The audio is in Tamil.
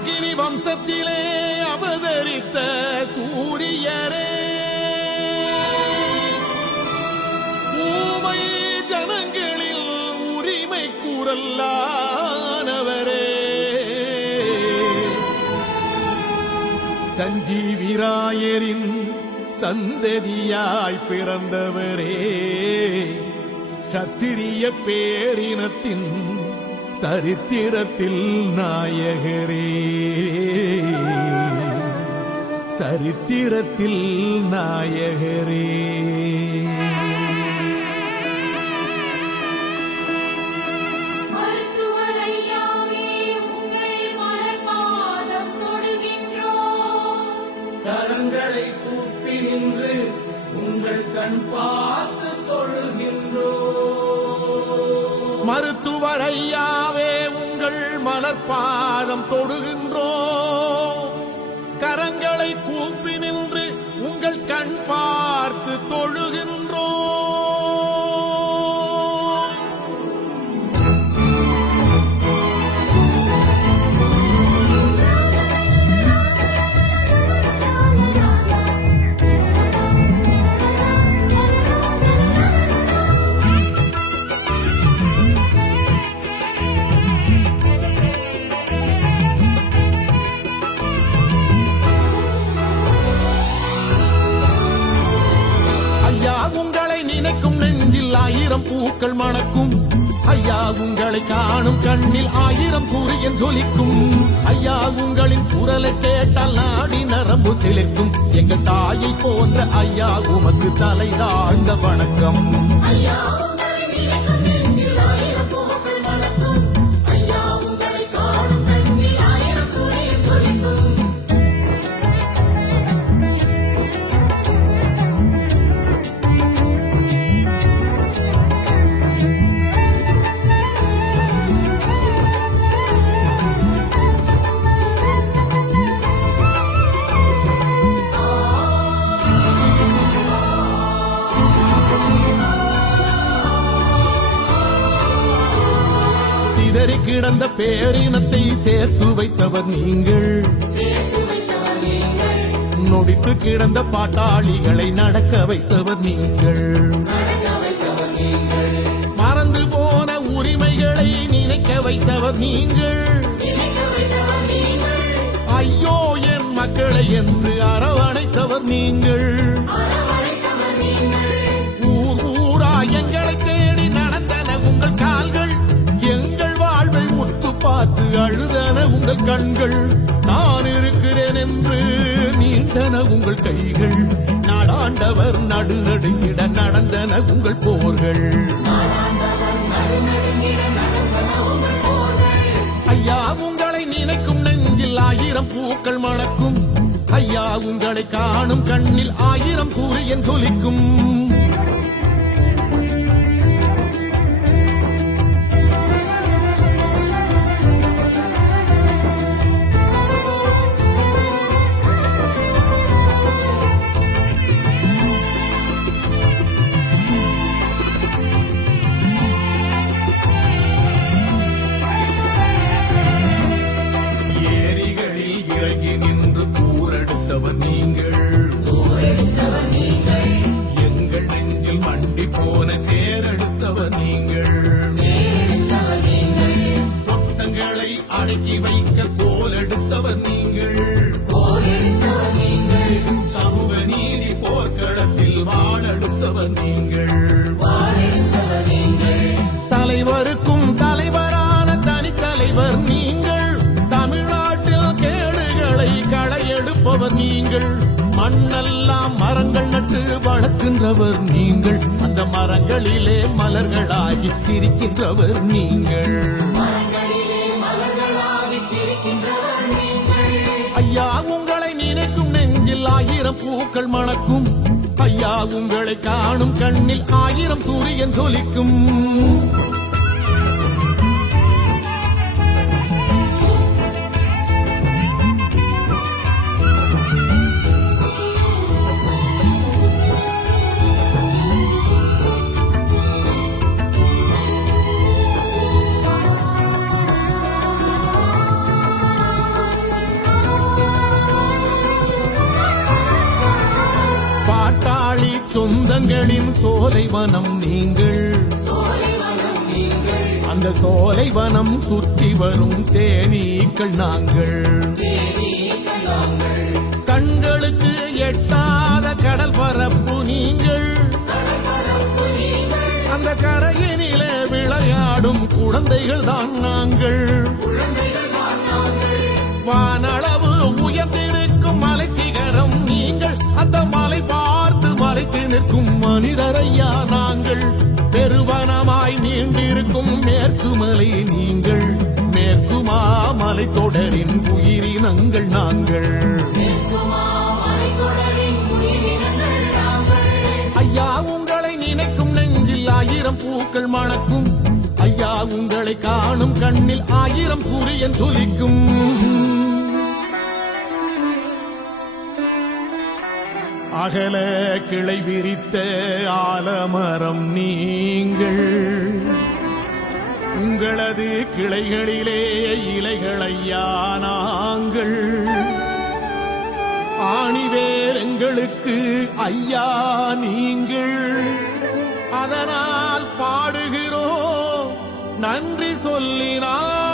அக்கினி வம்சத்திலே அவதரித்த சூரியரே. ஊமை ஜனங்களில் உரிமை கூறல்லானவரே சஞ்சீவிராயரின் சந்ததியாய் பிறந்தவரே. சத்திரிய பேரினத்தின் சரித்திரத்தில் நாயகரே. சரித்திரத்தில் நாயகரே. கரங்களை கூப்பி நின்று உங்கள் கண் பார்த்து தொழுகின்றோ மருத்துவர் ஐயாவே உங்கள் மலர்பாதம் தொடுகின்றோம். கரங்களை கூப்பி நின்று உங்கள் கண் உங்களை நினைக்கும் நெஞ்சில் ஆயிரம் பூக்கள் மணக்கும். ஐயா உங்களை காணும் கண்ணில் ஆயிரம் சூரியன் ஜொலிக்கும். ஐயா உங்களின் குரலை கேட்டால் நாடி நரம்பு சிலைக்கும் எங்கள் தாயை போன்ற ஐயா உமக்கு தலை தாழ்ந்த வணக்கம். ஐயா கிடந்த பேரினத்தை சேர்த்து வைத்தவர் நீங்கள். நொடித்து கிடந்த பாட்டாளிகளை நடக்க வைத்தவர் நீங்கள். மறந்து போன உரிமைகளை நினைக்க நீங்கள் நினைக்க வைத்தவர் நீங்கள். ஐயோ என் மக்களை என்று அரவணைத்தவர் நீங்கள். கண்கள் நான் இருக்கிறேன் என்று நீண்டன உங்கள் கைகள் நாடாண்டவர் நடுநடுங்கிட நடந்தன உங்கள் போர்கள். ஐயா உங்களை நினைக்கும் நெஞ்சில் ஆயிரம் பூக்கள் மணக்கும். ஐயா உங்களை காணும் கண்ணில் ஆயிரம் சூரியன் ஜொலிக்கும். இறங்கி நின்று கூரெடுத்தவர் நீங்கள். எங்கள் நெஞ்சில் மண்டி போன சேரெடுத்தவர் நீங்கள். கொட்டங்களை அடக்கி வைக்க தோலெடுத்தவர் நீங்கள். சமூக நீதி போர்க்களத்தில் வாழெடுத்தவர் நீங்கள். தலைவருக்கும் தலைவரான தனித்தலைவர் நீங்கள் களையெடுப்பவர் நீங்கள் மண்ணெல்லாம் மரங்கள் நட்டு வளர்க்கின்றவர் நீங்கள். அந்த மரங்களிலே மலர்களாகி சிரிக்கின்றவர் நீங்கள். ஐயா உங்களை நினைக்கும் நெஞ்சில் ஆயிரம் பூக்கள் மணக்கும். ஐயா உங்களை காணும் கண்ணில் ஆயிரம் சூரியன் தொலிக்கும். வனங்களின் சோலை வனம் நீங்கள். அந்த சோலை வனம் சுற்றி வரும் தேனீக்கள் நாங்கள். கண்களுக்கு எட்டாத கடல் பரப்பு நீங்கள். அந்த கரையினில விளையாடும் குழந்தைகள் தான் நாங்கள். மனிதரையா நாங்கள்? பெருவனமாய் நீண்டிருக்கும் மேற்குமலை நீங்கள். மேற்குமா மலை தொடரின் உயிரினங்கள் நாங்கள். ஐயா உங்களை நினைக்கும் நெஞ்சில் ஆயிரம் பூக்கள் மணக்கும். ஐயா உங்களை காணும் கண்ணில் ஆயிரம் சூரியன் துதிக்கும் அகல கிளை விரித்த ஆலமரம் நீங்கள். உங்களது கிளைகளிலே இலைகளையா நாங்கள். ஆணிவேர் எங்களுக்கு ஐயா நீங்கள். அதனால் பாடுகிறோம் நன்றி சொல்லினார்